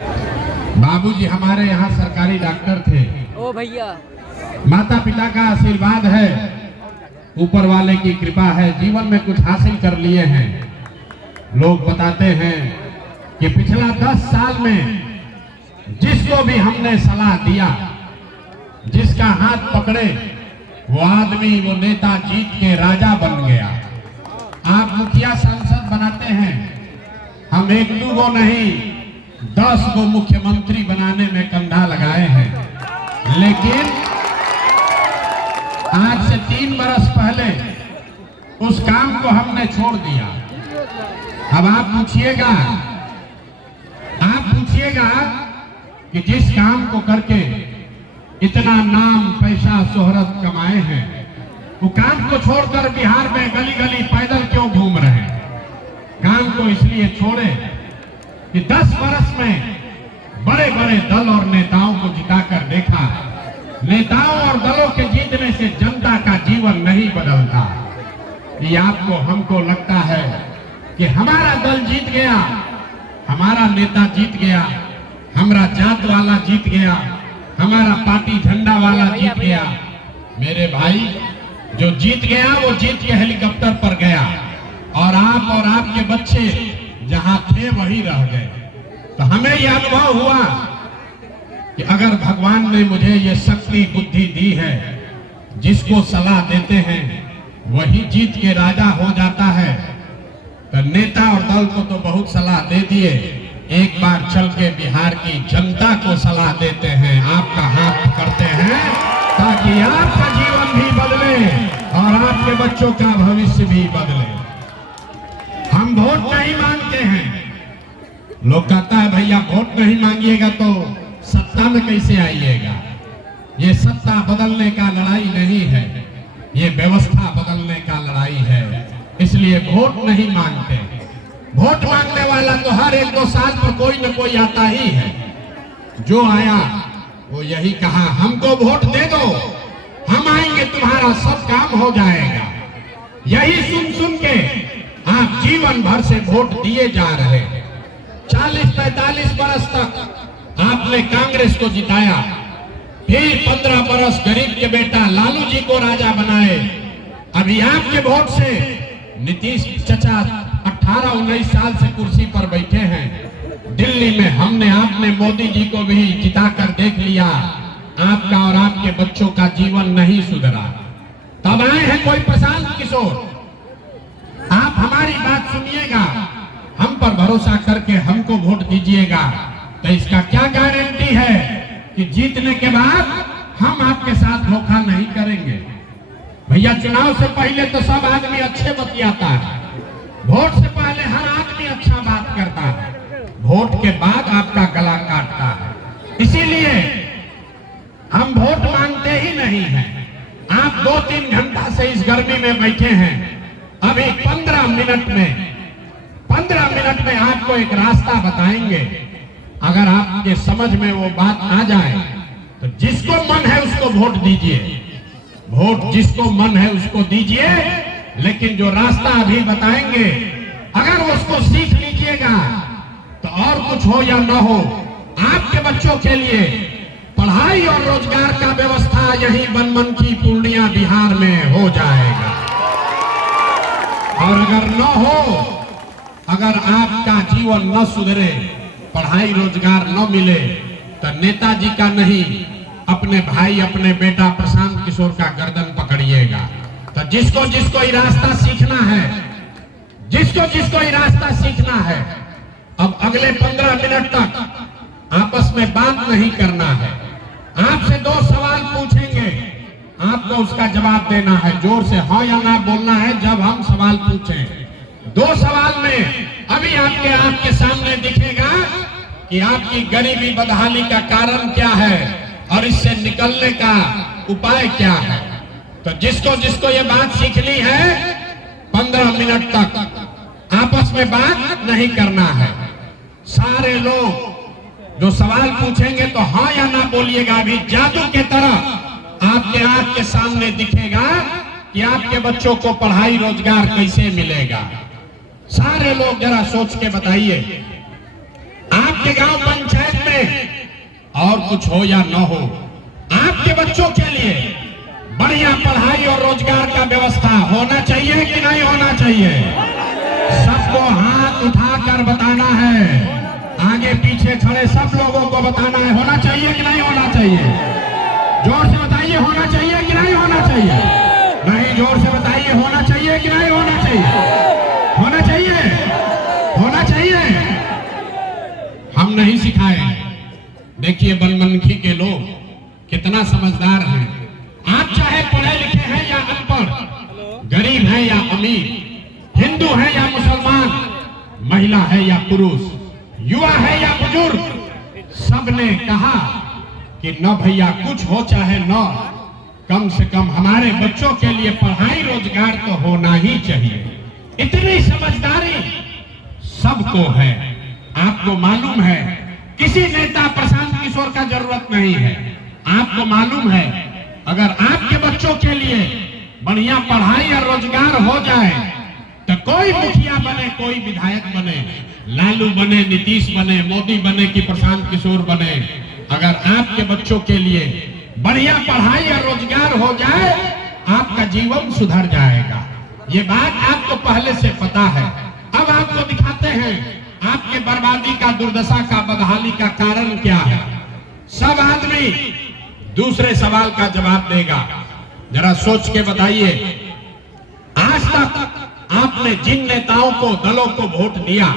बाबूजी हमारे यहाँ सरकारी डॉक्टर थे। ओ भैया, माता पिता का आशीर्वाद है, ऊपर वाले की कृपा है, जीवन में कुछ हासिल कर लिए हैं। लोग बताते हैं कि पिछला 10 साल में जिसको भी हमने सलाह दिया, जिसका हाथ पकड़े, वो आदमी, वो नेता जीत के राजा बन गया। आप मुखिया सांसद बनाते हैं, हम 1-2 गो नहीं 10 गो मुख्यमंत्री बनाने में कंधा लगाए हैं। लेकिन आज से 3 बरस पहले उस काम को हमने छोड़ दिया। अब आप पूछिएगा कि जिस काम को करके इतना नाम, पैसा, शोहरत कमाए हैं, वो काम को छोड़कर बिहार में गली गली पैदल क्यों घूम रहे हैं? काम को इसलिए छोड़े कि 10 बरस में बड़े बड़े दल और नेताओं को जिताकर देखा, नेताओं और दलों के जीतने से जनता का जीवन नहीं बदलता। ये आपको, हमको लगता है कि हमारा दल जीत गया, हमारा नेता जीत गया, हमारा जात वाला जीत गया, हमारा पार्टी झंडा वाला जीत गया। मेरे भाई, जो जीत गया वो जीत के हेलीकॉप्टर पर गया, और आप और आपके बच्चे जहां थे वही रह गए। तो हमें यह अनुभव हुआ कि अगर भगवान ने मुझे ये शक्ति, बुद्धि दी है, जिसको सलाह देते हैं वही जीत के राजा हो जाता है। तो नेता और दल को तो बहुत सलाह दे दिए, एक बार चल के बिहार की जनता को सलाह देते हैं, आपका हाथ पकड़ते हैं, ताकि आपका जीवन भी बदले और आपके बच्चों का भविष्य भी बदले। हम वोट नहीं मांगते हैं। लोग कहता है भैया वोट नहीं मांगिएगा तो सत्ता में कैसे आइएगा? ये सत्ता बदलने का लड़ाई नहीं है, ये व्यवस्था बदलने का लड़ाई है। इसलिए वोट नहीं मांगते। वोट मांगने वाला तो हर 1-2 साल पर कोई न कोई आता ही है। जो आया वो यही कहा, हमको वोट दे दो, हम आएंगे, तुम्हारा सब काम हो जाएगा। यही सुन सुन के आप जीवन भर से वोट दिए जा रहे हैं। 40-45 बरस तक आपने कांग्रेस को जिताया, फिर 15 बरस गरीब के बेटा लालू जी को राजा बनाए। अभी आपके वोट से नीतीश चचा 18-19 साल से कुर्सी पर बैठे हैं। दिल्ली में हमने, आपने मोदी जी को भी जिताकर देख लिया। आपका और आपके बच्चों का जीवन नहीं सुधरा। तब आए हैं कोई प्रशांत किशोर। आप हमारी बात सुनिएगा, हम पर भरोसा करके हमको वोट दीजिएगा। तो इसका क्या गारंटी है कि जीतने के बाद हम आपके साथ धोखा नहीं करेंगे? भैया, चुनाव से पहले तो सब आदमी अच्छे बतियाता है, वोट से पहले हर आदमी अच्छा बात करता है, वोट के बाद आपका गला काटता है। इसीलिए हम वोट मांगते ही नहीं हैं। आप 2-3 घंटा से इस गर्मी में बैठे हैं। अभी 15 मिनट में आपको एक रास्ता बताएंगे। अगर आपके समझ में वो बात आ जाए तो जिसको मन है उसको वोट दीजिए, वोट जिसको मन है उसको दीजिए। लेकिन जो रास्ता अभी बताएंगे, अगर उसको सीख लीजिएगा तो और कुछ हो या न हो, आपके बच्चों के लिए पढ़ाई और रोजगार का व्यवस्था यही बनमनखी पूर्णिया बिहार में हो जाएगा। और अगर न हो, अगर आपका जीवन न सुधरे, पढ़ाई रोजगार न मिले, तो नेताजी का नहीं, अपने भाई, अपने बेटा प्रशांत किशोर का गर्दन पकड़िएगा। तो जिसको जिसको ये रास्ता सीखना है, अब अगले 15 मिनट तक आपस में बात नहीं करना है। आपसे 2 सवाल पूछेंगे, आपको उसका जवाब देना है। जोर से हाँ या ना बोलना है जब हम सवाल पूछें। 2 सवाल में अभी आपके आंख के सामने दिखेगा कि आपकी गरीबी बदहाली का कारण क्या है और इससे निकलने का उपाय क्या है। तो जिसको जिसको ये बात सीखनी है, 15 मिनट तक आपस में बात नहीं करना है। सारे लोग जो सवाल पूछेंगे तो हाँ या ना बोलिएगा। अभी जादू के तरह आपके आंख के सामने दिखेगा कि आपके बच्चों को पढ़ाई रोजगार कैसे मिलेगा। सारे लोग जरा सोच के बताइए, आप आपके गांव पंचायत में और कुछ हो या न हो, आपके बच्चों के लिए बढ़िया पढ़ाई और रोजगार का व्यवस्था होना चाहिए कि नहीं होना चाहिए? सबको हाथ उठाकर बताना है, आगे पीछे खड़े सब लोगों को बताना है, होना चाहिए कि नहीं होना चाहिए? जोर से बताइए, होना चाहिए कि नहीं होना चाहिए? नहीं, जोर से बताइए, होना चाहिए कि नहीं होना चाहिए? होना चाहिए, होना चाहिए। हम नहीं सिखाए। देखिए बनमनखी के लोग कितना समझदार हैं। आप चाहे पढ़े लिखे हैं या अनपढ़, गरीब हैं या अमीर, हिंदू है या मुसलमान, महिला है या पुरुष, युवा है या बुजुर्ग, सबने कहा कि न भैया कुछ हो चाहे न, कम से कम हमारे बच्चों के लिए पढ़ाई रोजगार तो होना ही चाहिए। इतनी समझदारी सबको है। आपको मालूम है किसी नेता प्रशांत किशोर का जरूरत नहीं है। आपको मालूम है अगर आपके बच्चों के लिए बढ़िया पढ़ाई और रोजगार हो जाए तो कोई मुखिया बने, कोई विधायक बने, लालू बने, नीतीश बने, मोदी बने कि प्रशांत किशोर बने, अगर आपके बच्चों के लिए बढ़िया पढ़ाई और रोजगार हो जाए आपका जीवन सुधर जाएगा। ये बात आपको पहले से पता है। अब आपको दिखाते हैं आपके बर्बादी का, दुर्दशा का, बदहाली का कारण क्या है। सब आदमी दूसरे सवाल का जवाब देगा। जरा सोच के बताइए, आज तक आपने जिन नेताओं को, दलों को वोट दिया,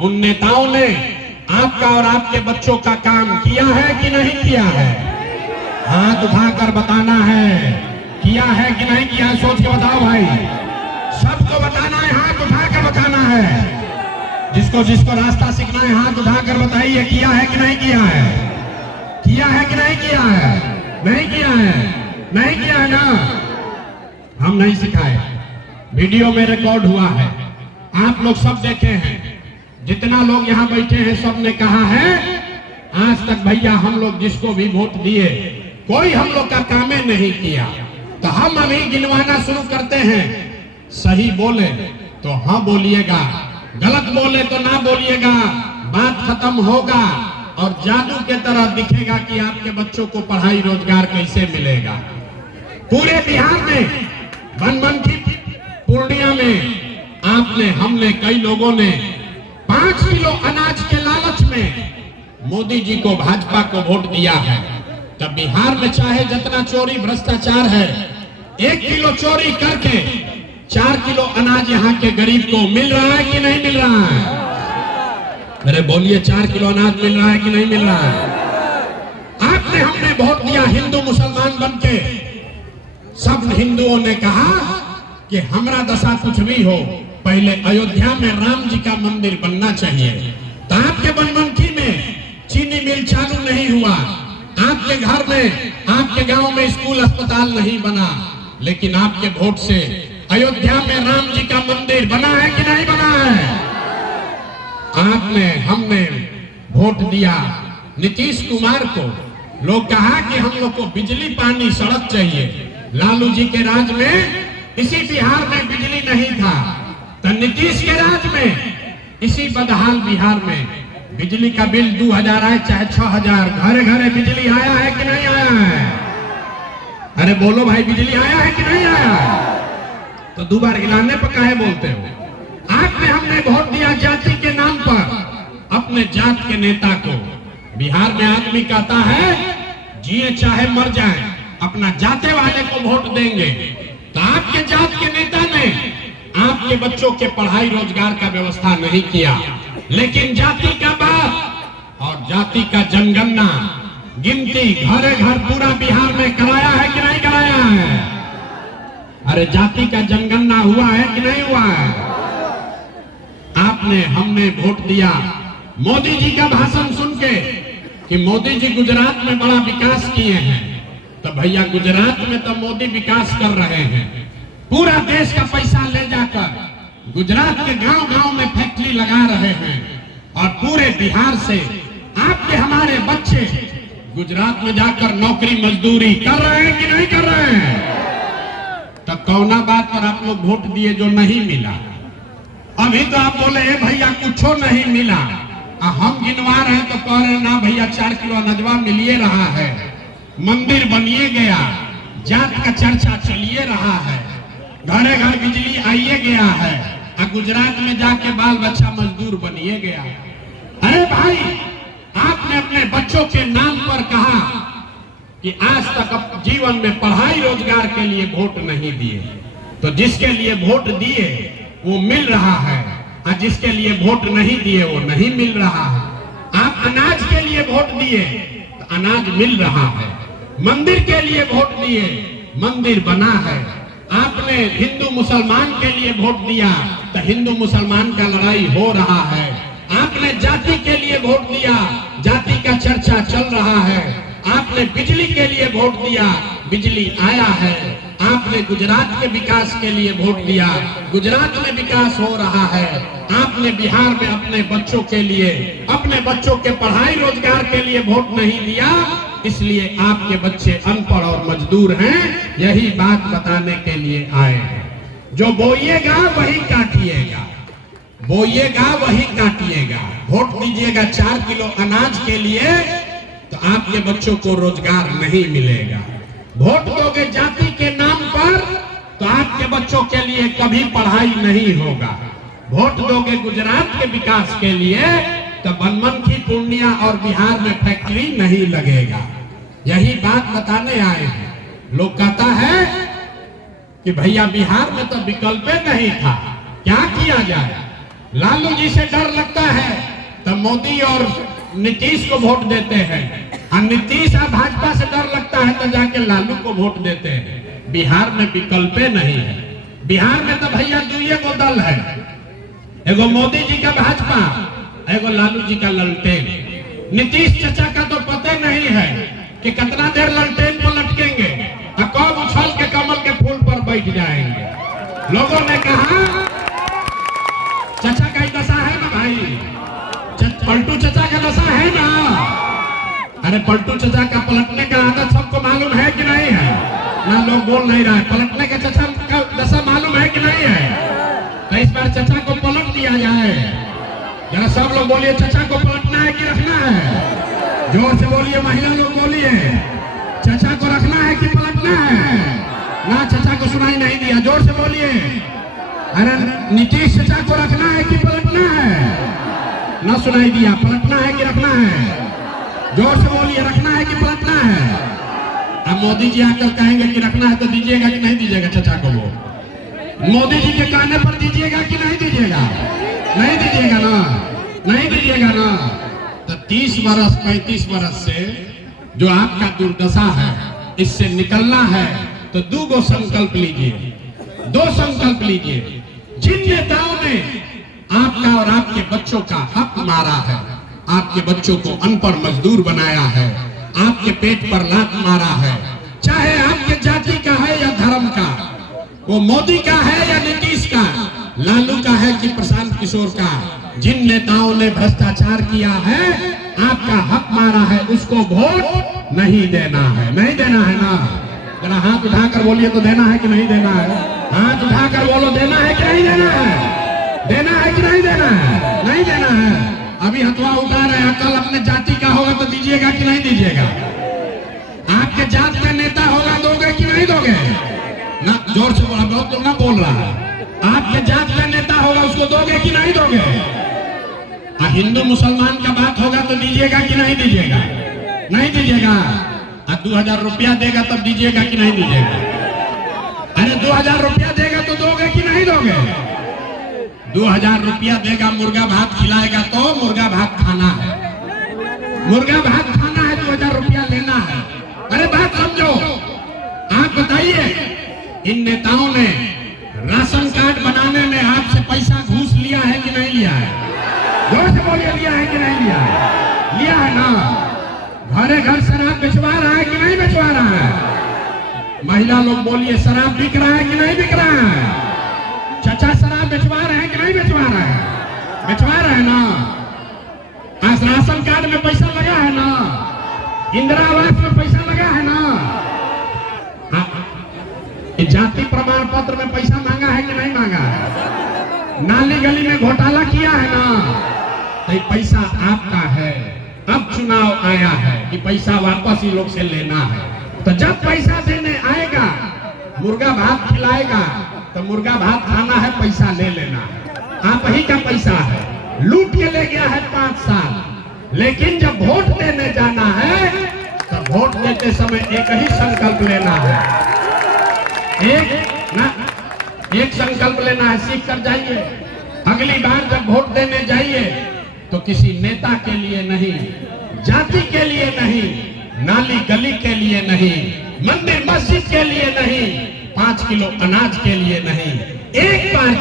उन नेताओं ने आपका और आपके बच्चों का काम किया है कि नहीं किया है? हाथ उठाकर बताना है, किया है कि नहीं किया है? सोच के बताओ भाई, सबको बताना है, हाथ उठाकर बताना है। जिसको जिसको रास्ता सीखना है हाथ उठाकर बताइए, किया है कि नहीं किया है? किया है कि नहीं किया है? नहीं किया है, नहीं किया है ना। हम नहीं सिखाए, वीडियो में रिकॉर्ड हुआ है, आप लोग सब देखे हैं। जितना लोग यहाँ बैठे हैं सब ने कहा है आज तक भैया हम लोग जिसको भी वोट दिए कोई हम लोग का कामे नहीं किया। तो हम अभी गिनवाना शुरू करते हैं। सही बोले तो हाँ बोलिएगा, गलत बोले तो ना बोलिएगा। बात खत्म होगा और जादू के तरह दिखेगा कि आपके बच्चों को पढ़ाई रोजगार कैसे मिलेगा। पूरे बिहार में, बनमनखी पूर्णिया में आपने, हमने, कई लोगों ने 5 किलो अनाज के लालच में मोदी जी को, भाजपा को वोट दिया है। तब बिहार में चाहे जितना चोरी भ्रष्टाचार है, 1 किलो चोरी करके 4 किलो अनाज यहाँ के गरीब को मिल रहा है कि नहीं मिल रहा है? अरे बोलिए, 4 किलो अनाज मिल रहा है कि नहीं मिल रहा है? आपने, हमने वोट दिया हिंदू मुसलमान बनके। सब हिंदुओं ने कहा कि हमारा दशा कुछ भी हो, पहले अयोध्या में राम जी का मंदिर बनना चाहिए। तो आपके बनमनखी में चीनी मिल चालू नहीं हुआ, आपके घर में, आपके गांव में स्कूल अस्पताल नहीं बना, लेकिन आपके वोट से अयोध्या में राम जी का मंदिर बना है कि नहीं बना है? आपने, हमने वोट दिया नीतीश कुमार को। लोग कहा कि हम लोग को बिजली, पानी, सड़क चाहिए। लालू जी के राज में इसी बिहार में बिजली नहीं था, तो नीतीश के राज में इसी बदहाल बिहार में बिजली का बिल 2000 आए चाहे 6000, घरे घरे बिजली आया है कि नहीं आया है? अरे बोलो भाई, बिजली आया है कि नहीं आया है? तो 2 बार हिलाने पर काहे बोलते हो? आपने, हमने वोट दिया जाति के नाम पर अपने जात के नेता को। बिहार में आदमी कहता है जिए चाहे मर जाए अपना जाते वाले को वोट देंगे। तो आपके जात के नेता ने आपके बच्चों के पढ़ाई रोजगार का व्यवस्था नहीं किया, लेकिन जाति का बात और जाति का जनगणना, गिनती घरे घर पूरा बिहार में कराया है कि नहीं कराया है? अरे जाति का जनगणना हुआ है कि नहीं हुआ है? आपने, हमने वोट दिया मोदी जी का भाषण सुन के कि मोदी जी गुजरात में बड़ा विकास किए हैं। तो भैया गुजरात में तो मोदी विकास कर रहे हैं, पूरा देश का पैसा ले जाकर गुजरात के गांव गांव में फैक्ट्री लगा रहे हैं और पूरे बिहार से आपके, हमारे बच्चे गुजरात में जाकर नौकरी मजदूरी कर रहे हैं कि नहीं कर रहे हैं? तो कौना बात पर आप लोग वोट दिए जो नहीं मिला? अभी तो आप बोले भैया कुछो नहीं मिला, हम गिनवा रहे हैं तो कह रहे ना भैया 4 किलो अनजवा मिलिए रहा है, मंदिर बनिए गया, जात का चर्चा चलिए रहा है, घरे घर बिजली आइए गया है, और गुजरात में जाके बाल बच्चा मजदूर बनिए गया। अरे भाई, आपने अपने बच्चों के नाम पर कहा कि आज तक जीवन में पढ़ाई रोजगार के लिए वोट नहीं दिए, तो जिसके लिए वोट दिए वो मिल रहा है, और जिसके लिए वोट नहीं दिए वो नहीं मिल रहा है। आप अनाज के लिए वोट दिए तो अनाज मिल रहा है, मंदिर के लिए वोट दिए मंदिर बना है, आपने हिंदू मुसलमान के लिए वोट दिया तो हिंदू मुसलमान का लड़ाई हो रहा है, आपने जाति के लिए वोट दिया जाति का चर्चा चल रहा है, आपने बिजली के लिए वोट दिया बिजली आया है, आपने गुजरात के विकास के लिए वोट दिया गुजरात में विकास हो रहा है, आपने बिहार में अपने बच्चों के लिए, अपने बच्चों के पढ़ाई रोजगार के लिए वोट नहीं दिया, इसलिए आपके बच्चे अनपढ़ और मजदूर हैं। यही बात बताने के लिए आए हैं। जो बोइएगा वही काटिएगा, बोइएगा वही काटिएगा। वोट दीजिएगा 4 किलो अनाज के लिए तो आपके बच्चों को रोजगार नहीं मिलेगा। वोट दोगे जाति के नाम पर तो आपके बच्चों के लिए कभी पढ़ाई नहीं होगा। वोट दोगे गुजरात के विकास के लिए तो बनमनखी, पूर्णिया और बिहार में फैक्ट्री नहीं लगेगा। यही बात बताने आए हैं। लोग कहता है कि भैया बिहार में तो विकल्प नहीं था, क्या किया जाए? लालू जी से डर लगता है तो मोदी और नीतीश को वोट देते हैं, और नीतीश और भाजपा से डर लगता है तो जाके लालू को वोट देते हैं। बिहार में विकल्प नहीं है। बिहार में तो भैया दुइये को दल है, एगो मोदी जी का भाजपा, एगो लालू जी का ललटेन। नीतीश चाचा का तो पता नहीं है कि कितना देर ललटेन पर लटकेंगे और कब उछल के कमल के फूल पर बैठ जाएंगे। लोगों ने कहा चाचा का दशा है ना भाई, पलटू चाचा का दशा है ना। अरे पलटू चाचा का पलटने का आदत सबको मालूम है कि नहीं है? ना लोग बोल नहीं रहा है। पलटने का चाचा का दशा मालूम है कि नहीं है? तो इस बार चाचा को पलट दिया जाए। जरा सब लोग बोलिए, चाचा को पलटना है कि रखना है? जोर से बोलिए, महिला लोग बोलिए, चाचा को रखना है कि पलटना है? ना चाचा को सुनाई नहीं दिया, जोर से बोलिए। अरे नीतीश चाचा को रखना है कि पलटना है? ना सुनाई दिया। पलटना है कि रखना है? जोर से बोलिए, रखना है कि पलटना है? अब मोदी जी आकर कहेंगे कि रखना है तो दीजिएगा कि नहीं दीजिएगा चाचा को? वो मोदी जी के कहने पर दीजिएगा कि नहीं दीजिएगा? नहीं दीजिएगा ना, नहीं दीजिएगा ना। तो 30 बरस 35 बरस से जो आपका दुर्दशा है, इससे निकलना है तो 2 संकल्प लीजिए, 2 संकल्प लीजिए। जिन नेताओं ने आपका और आपके बच्चों का हक मारा है, आपके बच्चों को अनपढ़ मजदूर बनाया है, आपके पेट पर लात मारा है, चाहे आपके जाति का है या धर्म का, वो मोदी का है या नीतीश का, लालू का है कि प्रशांत किशोर का, जिन नेताओं ने भ्रष्टाचार किया है, आपका हक मारा है, उसको वोट नहीं देना है। नहीं देना है ना? जरा हाथ उठाकर बोलिए तो देना है कि नहीं देना है? हाथ उठाकर बोलो, देना है कि नहीं देना है? देना है कि नहीं देना है? नहीं देना है। अभी हथवा उठा रहे हैं, कल अपने जाति का होगा तो दीजिएगा कि नहीं दीजिएगा? आपके जात का नेता होगा, दोगे कि नहीं दोगे? ना, जोर से बोला, बहुत लोग ना बोल रहा है। आपके जात का नेता होगा, उसको दोगे कि नहीं दोगे? हिंदू मुसलमान का बात होगा तो दीजिएगा कि नहीं दीजिएगा? नहीं दीजिएगा। 2000 रुपया देगा तब दीजिएगा कि नहीं दीजिएगा? अरे 2000 रुपया देगा तो दोगे कि नहीं दोगे? 2000 रुपया देगा, मुर्गा भात खिलाएगा तो मुर्गा भात खाना है, मुर्गा भात खाना है, 2000 रुपया लेना है। अरे बात समझो। आप बताइए, इन नेताओं ने राशन कार्ड बनाने में आपसे पैसा घूस लिया है कि नहीं लिया है? जोर से बोलिए, लिया है कि नहीं लिया है? लिया है ना? घरे घर शराब बेचवा रहा है कि नहीं बेचवा रहा है? महिला लोग बोलिए, शराब बिक रहा है कि नहीं बिक रहा है? चाचा शराब बेचवा रहे हैं कि नहीं बेचवा रहे हैं? बेचवा रहे हैं ना? आज राशन कार्ड में पैसा लगा है ना? इंदिरा आवास में पैसा लगा है ना? जाति प्रमाण पत्र में पैसा मांगा है कि नहीं मांगा है? नाली गली में घोटाला किया है ना? तो भाई पैसा आपका है, अब चुनाव आया है कि पैसा वापस ही लोग से लेना है। तो जब पैसा देने आएगा, मुर्गा भात खिलाएगा, तो मुर्गा भात खाना है, पैसा ले लेना है। आप ही का पैसा है, लूट के ले गया है 5 साल। लेकिन जब वोट देने जाना है तो वोट देते समय एक ही संकल्प लेना है, एक संकल्प लेना है, सीख कर जाइए। अगली बार जब वोट देने जाइए तो किसी नेता के लिए नहीं, जाति के लिए नहीं, नाली गली के लिए नहीं, मंदिर मस्जिद के लिए नहीं, 5 किलो अनाज के लिए नहीं, एक बार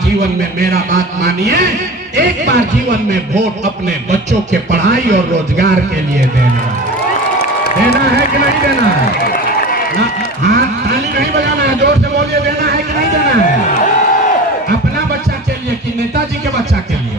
जीवन में मेरा बात मानिए, एक बार जीवन में वोट अपने बच्चों के पढ़ाई और रोजगार के लिए देना है कि नहीं देना है? हाँ, ताली नहीं बजाना है, जोर से बोलिए, देना है कि नहीं देना है? अपना बच्चा के लिए कि नेताजी के बच्चा के लिए?